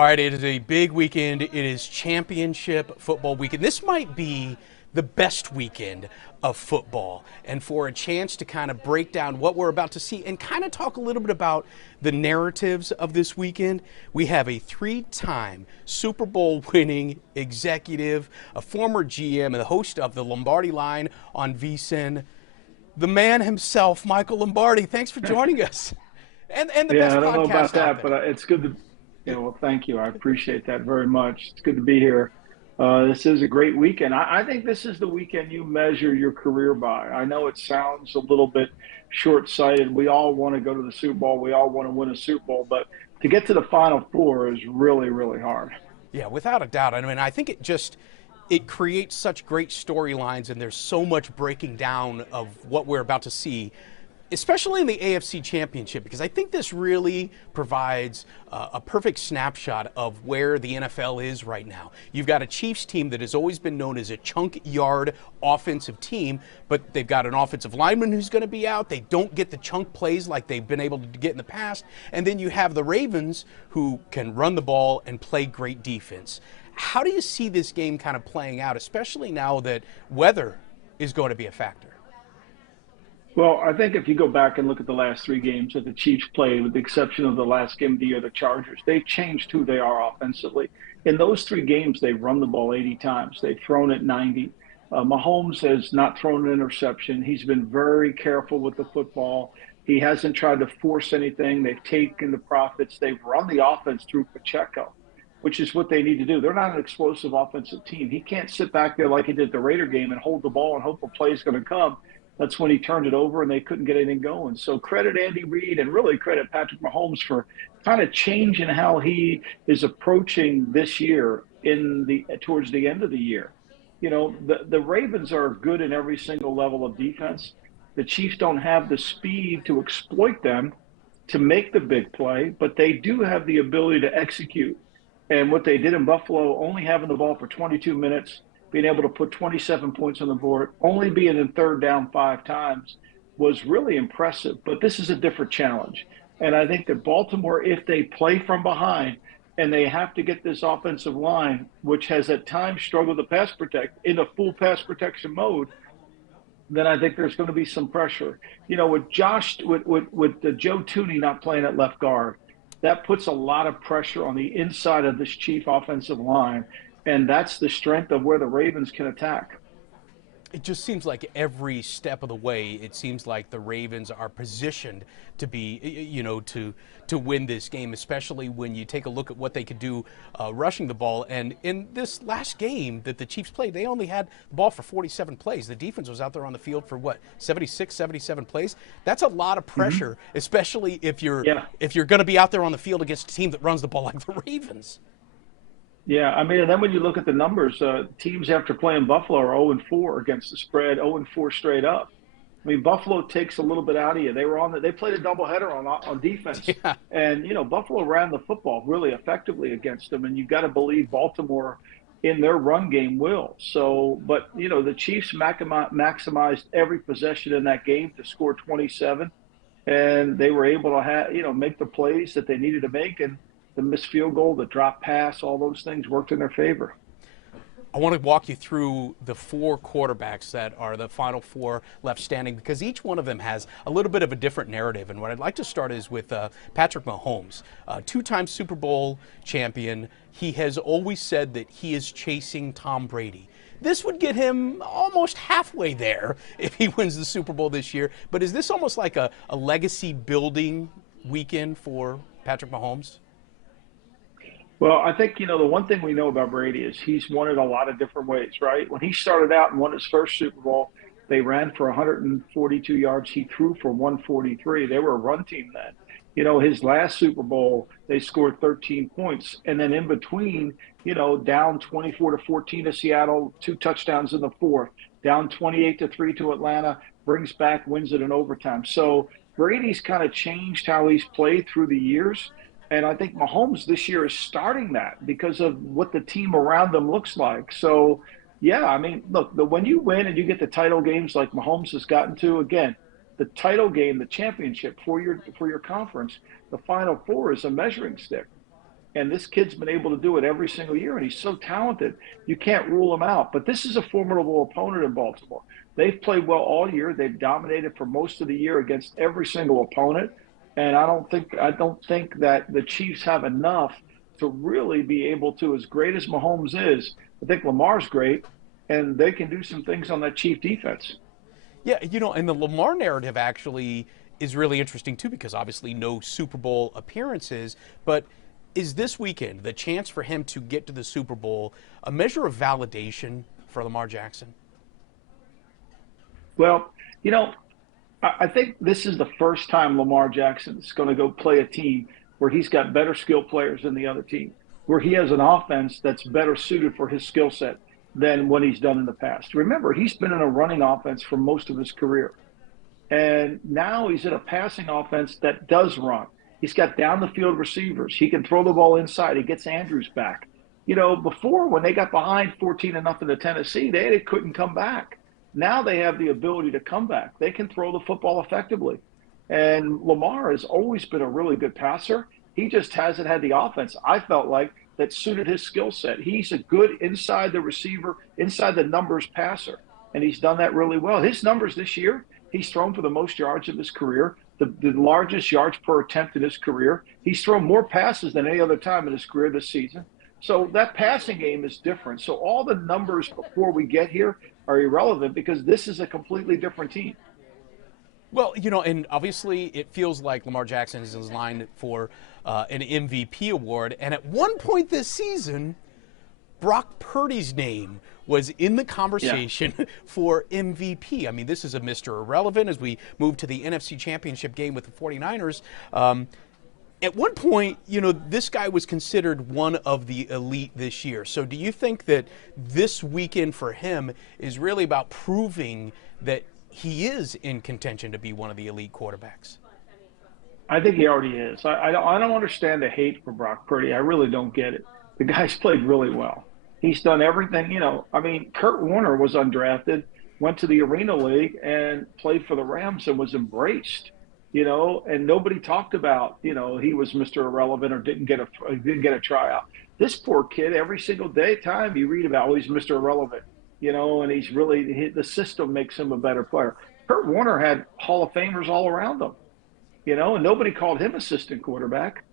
All right, it is a big weekend. It is championship football weekend. This might be the best weekend of football. And for a chance to kind of break down what we're about to see and kind of talk a little bit about the narratives of this weekend, we have a three-time Super Bowl winning executive, a former GM, and the host of the Lombardi Line on VSiN, the man himself, Michael Lombardi. Thanks for joining us. And the Yeah, best I don't know about podcast out that, there. but it's good to, well, thank you. I appreciate that very much. It's good to be here. This is a great weekend. I think this is the weekend you measure your career by. I know it sounds a little bit short-sighted. We all want to go to the Super Bowl. We all want to win a Super Bowl, but to get to the Final Four is really, really hard. Yeah, without a doubt. I mean, I think it creates such great storylines, and there's so much breaking down of what we're about to see, especially in the AFC Championship, because I think this really provides a perfect snapshot of where the NFL is right now. You've got a Chiefs team that has always been known as a chunk yard offensive team, but they've got an offensive lineman who's going to be out. They don't get the chunk plays like they've been able to get in the past. And then you have the Ravens, who can run the ball and play great defense. How do you see this game kind of playing out, especially now that weather is going to be a factor? Well, I think if you go back and look at the last three games that the Chiefs played, with the exception of the last game of the year, the Chargers, they've changed who they are offensively. In those three games, they've run the ball 80 times. They've thrown it 90. Mahomes has not thrown an interception. He's been very careful with the football. He hasn't tried to force anything. They've taken the profits. They've run the offense through Pacheco, which is what they need to do. They're not an explosive offensive team. He can't sit back there like he did the Raider game and hold the ball and hope a play is going to come. That's when he turned it over and they couldn't get anything going. So credit Andy Reid and really credit Patrick Mahomes for kind of changing how he is approaching this year towards the end of the year. You know, the Ravens are good in every single level of defense. The Chiefs don't have the speed to exploit them to make the big play, but they do have the ability to execute. And what they did in Buffalo, only having the ball for 22 minutes, being able to put 27 points on the board, only being in third down five times, was really impressive. But this is a different challenge. And I think that Baltimore, if they play from behind and they have to get this offensive line, which has at times struggled to pass protect in a full pass protection mode, then I think there's going to be some pressure. You know, with Joe Tooney not playing at left guard, that puts a lot of pressure on the inside of this Chief offensive line. And that's the strength of where the Ravens can attack. It just seems like every step of the way, it seems like the Ravens are positioned to be, to win this game, especially when you take a look at what they could do rushing the ball. And in this last game that the Chiefs played, they only had the ball for 47 plays. The defense was out there on the field for 76, 77 plays. That's a lot of pressure, especially if you're going to be out there on the field against a team that runs the ball like the Ravens. Yeah, I mean, and then when you look at the numbers, teams after playing Buffalo are 0-4 against the spread, 0-4 straight up. I mean, Buffalo takes a little bit out of you. They played a doubleheader on defense, Yeah. and Buffalo ran the football really effectively against them. And you've got to believe Baltimore in their run game will. So, but the Chiefs maximized every possession in that game to score 27, and they were able to make the plays that they needed to make. And the missed field goal, the drop pass, all those things worked in their favor. I want to walk you through the four quarterbacks that are the final four left standing, because each one of them has a little bit of a different narrative. And what I'd like to start is with Patrick Mahomes, two-time Super Bowl champion. He has always said that he is chasing Tom Brady. This would get him almost halfway there if he wins the Super Bowl this year. But is this almost like a legacy building weekend for Patrick Mahomes? Well, I think, the one thing we know about Brady is he's won it a lot of different ways, right? When he started out and won his first Super Bowl, they ran for 142 yards. He threw for 143. They were a run team then. His last Super Bowl, they scored 13 points. And then in between, down 24-14 to Seattle, 2 touchdowns in the fourth, down 28-3 to Atlanta, brings back, wins it in overtime. So Brady's kind of changed how he's played through the years. And I think Mahomes this year is starting that because of what the team around them looks like. So, yeah, I mean, look, when you win and you get the title games like Mahomes has gotten to, again, the title game, the championship for your conference, the Final Four is a measuring stick. And this kid's been able to do it every single year, and he's so talented. You can't rule him out. But this is a formidable opponent in Baltimore. They've played well all year. They've dominated for most of the year against every single opponent. And I don't think that the Chiefs have enough to really be able to, as great as Mahomes is, I think Lamar's great, and they can do some things on that Chief defense. Yeah, and the Lamar narrative actually is really interesting too, because obviously no Super Bowl appearances, but is this weekend the chance for him to get to the Super Bowl a measure of validation for Lamar Jackson? Well, you know, I think this is the first time Lamar Jackson is going to go play a team where he's got better skill players than the other team, where he has an offense that's better suited for his skill set than what he's done in the past. Remember, he's been in a running offense for most of his career. And now he's in a passing offense that does run. He's got down the field receivers. He can throw the ball inside. He gets Andrews back. Before when they got behind 14 to nothing to Tennessee, they couldn't come back. Now they have the ability to come back. They can throw the football effectively. And Lamar has always been a really good passer. He just hasn't had the offense, I felt like, that suited his skill set. He's a good inside the receiver, inside the numbers passer. And he's done that really well. His numbers this year, he's thrown for the most yards of his career, the largest yards per attempt in his career. He's thrown more passes than any other time in his career this season. So that passing game is different. So all the numbers before we get here are irrelevant because this is a completely different team. Well, and obviously it feels like Lamar Jackson is in line for an MVP award. And at one point this season, Brock Purdy's name was in the conversation for MVP. I mean, this is a Mr. Irrelevant as we move to the NFC Championship game with the 49ers. At one point, this guy was considered one of the elite this year. So do you think that this weekend for him is really about proving that he is in contention to be one of the elite quarterbacks? I think he already is. I don't understand the hate for Brock Purdy. I really don't get it. The guy's played really well. He's done everything, I mean, Kurt Warner was undrafted, went to the Arena League and played for the Rams and was embraced, and nobody talked about, he was Mr. Irrelevant or didn't get a tryout. This poor kid, every single time you read about, oh, he's Mr. Irrelevant, and the system makes him a better player. Kurt Warner had Hall of Famers all around him, and nobody called him assistant quarterback.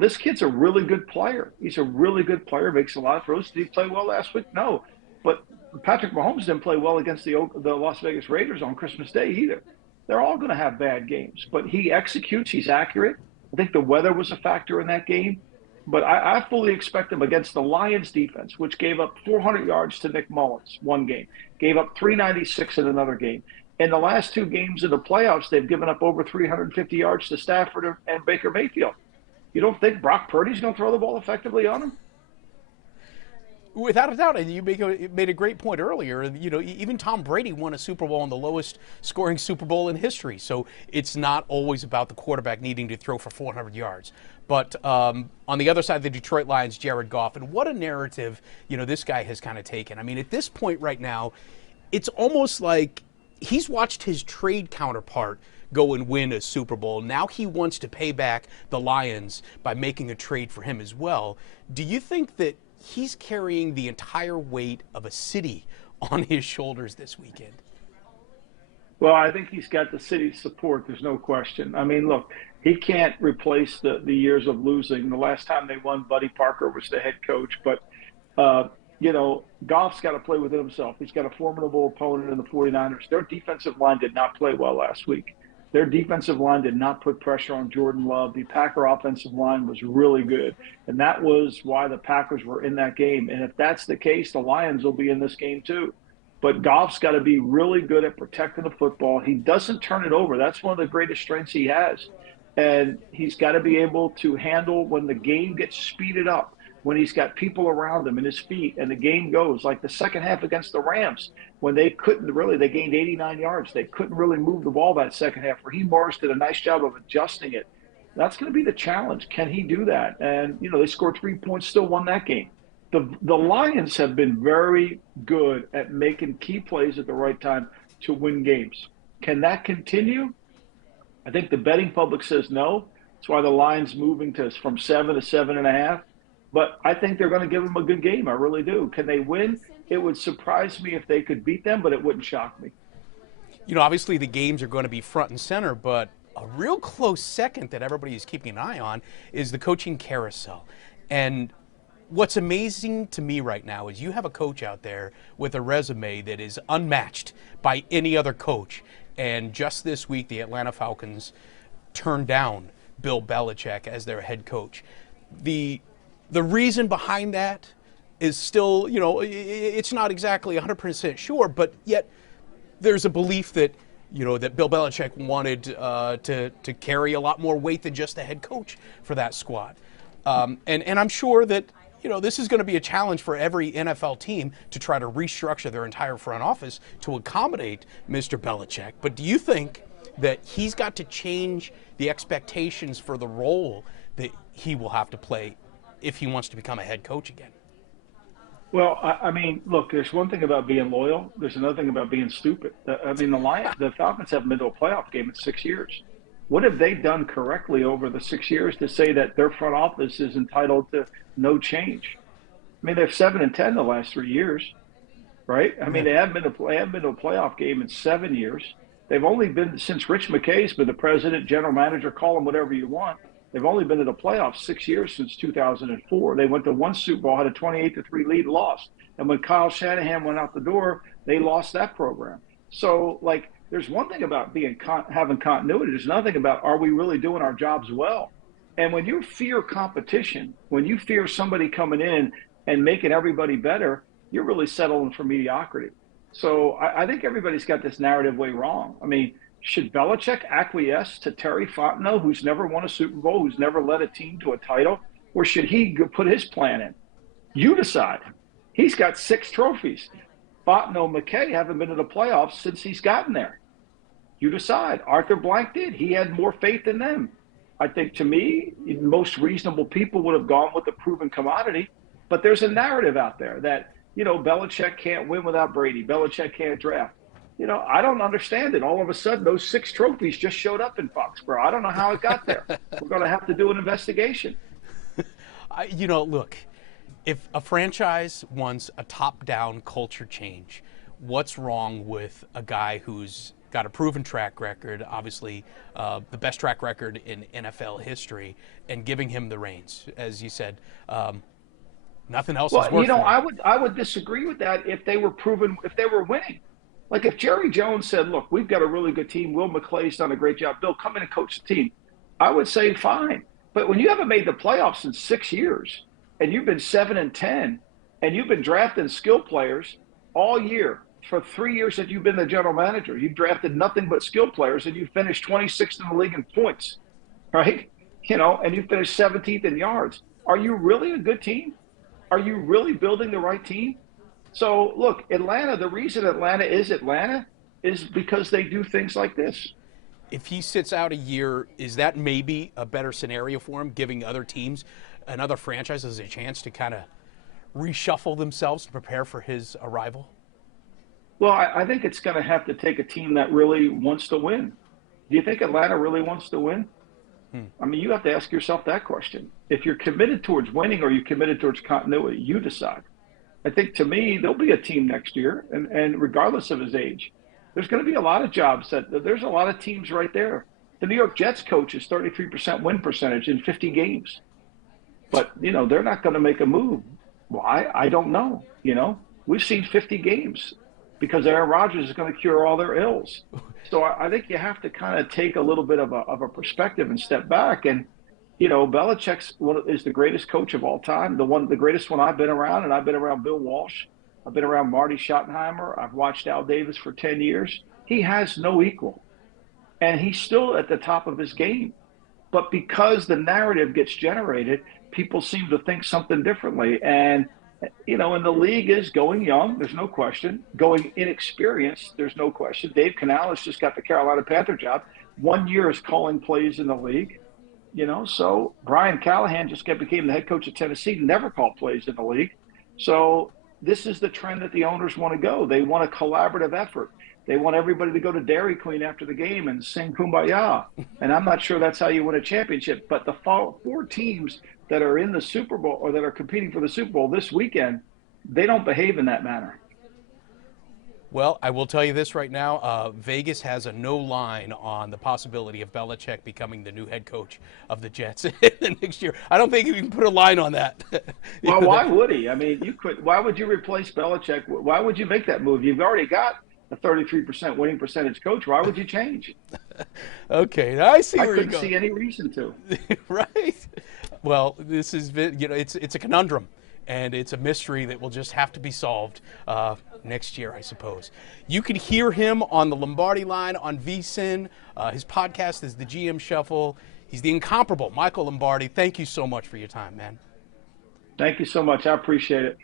This kid's a really good player. He's a really good player, makes a lot of throws. Did he play well last week? No. But Patrick Mahomes didn't play well against the Las Vegas Raiders on Christmas Day either. They're all going to have bad games. But he executes. He's accurate. I think the weather was a factor in that game. But I fully expect him against the Lions defense, which gave up 400 yards to Nick Mullins one game, gave up 396 in another game. In the last two games of the playoffs, they've given up over 350 yards to Stafford and Baker Mayfield. You don't think Brock Purdy's going to throw the ball effectively on him? Without a doubt, and you made a great point earlier. Even Tom Brady won a Super Bowl in the lowest scoring Super Bowl in history. So it's not always about the quarterback needing to throw for 400 yards. But on the other side of the Detroit Lions, Jared Goff, and what a narrative this guy has kind of taken. I mean, at this point right now, it's almost like he's watched his trade counterpart go and win a Super Bowl. Now he wants to pay back the Lions by making a trade for him as well. Do you think that he's carrying the entire weight of a city on his shoulders this weekend? Well, I think he's got the city's support. There's no question. I mean, look, he can't replace the years of losing. The last time they won, Buddy Parker was the head coach. But, Goff's got to play within himself. He's got a formidable opponent in the 49ers. Their defensive line did not play well last week. Their defensive line did not put pressure on Jordan Love. The Packer offensive line was really good. And that was why the Packers were in that game. And if that's the case, the Lions will be in this game too. But Goff's got to be really good at protecting the football. He doesn't turn it over. That's one of the greatest strengths he has. And he's got to be able to handle when the game gets speeded up, when he's got people around him and his feet and the game goes, like the second half against the Rams, when they gained 89 yards. They couldn't really move the ball that second half. Raheem Morris did a nice job of adjusting it. That's going to be the challenge. Can he do that? And, they scored 3 points, still won that game. The Lions have been very good at making key plays at the right time to win games. Can that continue? I think the betting public says no. That's why the line's moving from 7 to 7.5. but I think they're going to give them a good game. I really do. Can they win? It would surprise me if they could beat them, but it wouldn't shock me. Obviously the games are going to be front and center, but a real close second that everybody is keeping an eye on is the coaching carousel. And what's amazing to me right now is you have a coach out there with a resume that is unmatched by any other coach. And just this week, the Atlanta Falcons turned down Bill Belichick as their head coach. The reason behind that is still, it's not exactly 100% sure, but yet there's a belief that, that Bill Belichick wanted to carry a lot more weight than just the head coach for that squad. And I'm sure that, this is going to be a challenge for every NFL team to try to restructure their entire front office to accommodate Mr. Belichick. But do you think that he's got to change the expectations for the role that he will have to play if he wants to become a head coach again? Well, I mean, look, there's one thing about being loyal. There's another thing about being stupid. The Falcons haven't been to a playoff game in 6 years. What have they done correctly over the 6 years to say that their front office is entitled to no change? I mean, they're 7-10 the last 3 years, right? I mean, they haven't been to a playoff game in 7 years. They've only been, since Rich McKay's been the president, general manager, call him whatever you want. They've only been to the playoffs 6 years since 2004. They went to one Super Bowl, had a 28-3 lead, lost. And when Kyle Shanahan went out the door, they lost that program. So, there's one thing about having continuity. There's another thing about, are we really doing our jobs well? And when you fear competition, when you fear somebody coming in and making everybody better, you're really settling for mediocrity. So I think everybody's got this narrative way wrong. I mean, should Belichick acquiesce to Terry Fontenot, who's never won a Super Bowl, who's never led a team to a title, or should he put his plan in? You decide. He's got 6 trophies. Fontenot and McKay haven't been to the playoffs since he's gotten there. You decide. Arthur Blank did. He had more faith in them. I think, to me, most reasonable people would have gone with the proven commodity. But there's a narrative out there that, Belichick can't win without Brady. Belichick can't draft. I don't understand it. All of a sudden, those 6 trophies just showed up in Foxborough. I don't know how it got there. We're going to have to do an investigation. Look, if a franchise wants a top-down culture change, what's wrong with a guy who's got a proven track record, obviously the best track record in NFL history, and giving him the reins? As you said, nothing else has worked for him. I would disagree with that if they were winning. Like if Jerry Jones said, look, we've got a really good team. Will McClay's done a great job. Bill, come in and coach the team. I would say fine. But when you haven't made the playoffs in 6 years and you've been 7-10 and you've been drafting skill players all year for 3 years that you've been the general manager, you've drafted nothing but skill players and you finished 26th in the league in points, right? And you finished 17th in yards. Are you really a good team? Are you really building the right team? So, look, Atlanta, the reason Atlanta is because they do things like this. If he sits out a year, is that maybe a better scenario for him, giving other teams and other franchises a chance to kind of reshuffle themselves to prepare for his arrival? Well, I think it's going to have to take a team that really wants to win. Do you think Atlanta really wants to win? I mean, you have to ask yourself that question. If you're committed towards winning or you're committed towards continuity, you decide. I think, to me, there'll be a team next year, and regardless of his age, there's going to be a lot of jobs there's a lot of teams right there. The New York Jets coach is 33% win percentage in 50 games. But, they're not going to make a move. Why? I don't know. We've seen 50 games because Aaron Rodgers is going to cure all their ills. So I think you have to kind of take a little bit of a perspective and step back. And, Belichick is the greatest coach of all time, the greatest one I've been around, and I've been around Bill Walsh. I've been around Marty Schottenheimer. I've watched Al Davis for 10 years. He has no equal, and he's still at the top of his game. But because the narrative gets generated, people seem to think something differently. And, and the league is going young, there's no question. Going inexperienced, there's no question. Dave Canales just got the Carolina Panther job. 1 year is calling plays in the league. So Brian Callahan just became the head coach of Tennessee, never called plays in the league. So, this is the trend that the owners want to go. They want a collaborative effort. They want everybody to go to Dairy Queen after the game and sing Kumbaya. And I'm not sure that's how you win a championship. But the four teams that are in the Super Bowl or that are competing for the Super Bowl this weekend, they don't behave in that manner. Well, I will tell you this right now. Vegas has a no line on the possibility of Belichick becoming the new head coach of the Jets next year. I don't think you can put a line on that. Well, why would he? I mean, you could. Why would you replace Belichick? Why would you make that move? You've already got a 33% winning percentage coach. Why would you change? Okay, I see where you're going. I couldn't see any reason to. Right. Well, this is, it's a conundrum, and it's a mystery that will just have to be solved next year, I suppose. You can hear him on the Lombardi Line on VSiN. His podcast is the GM Shuffle. He's the incomparable Michael Lombardi. Thank you so much for your time, man. Thank you so much. I appreciate it.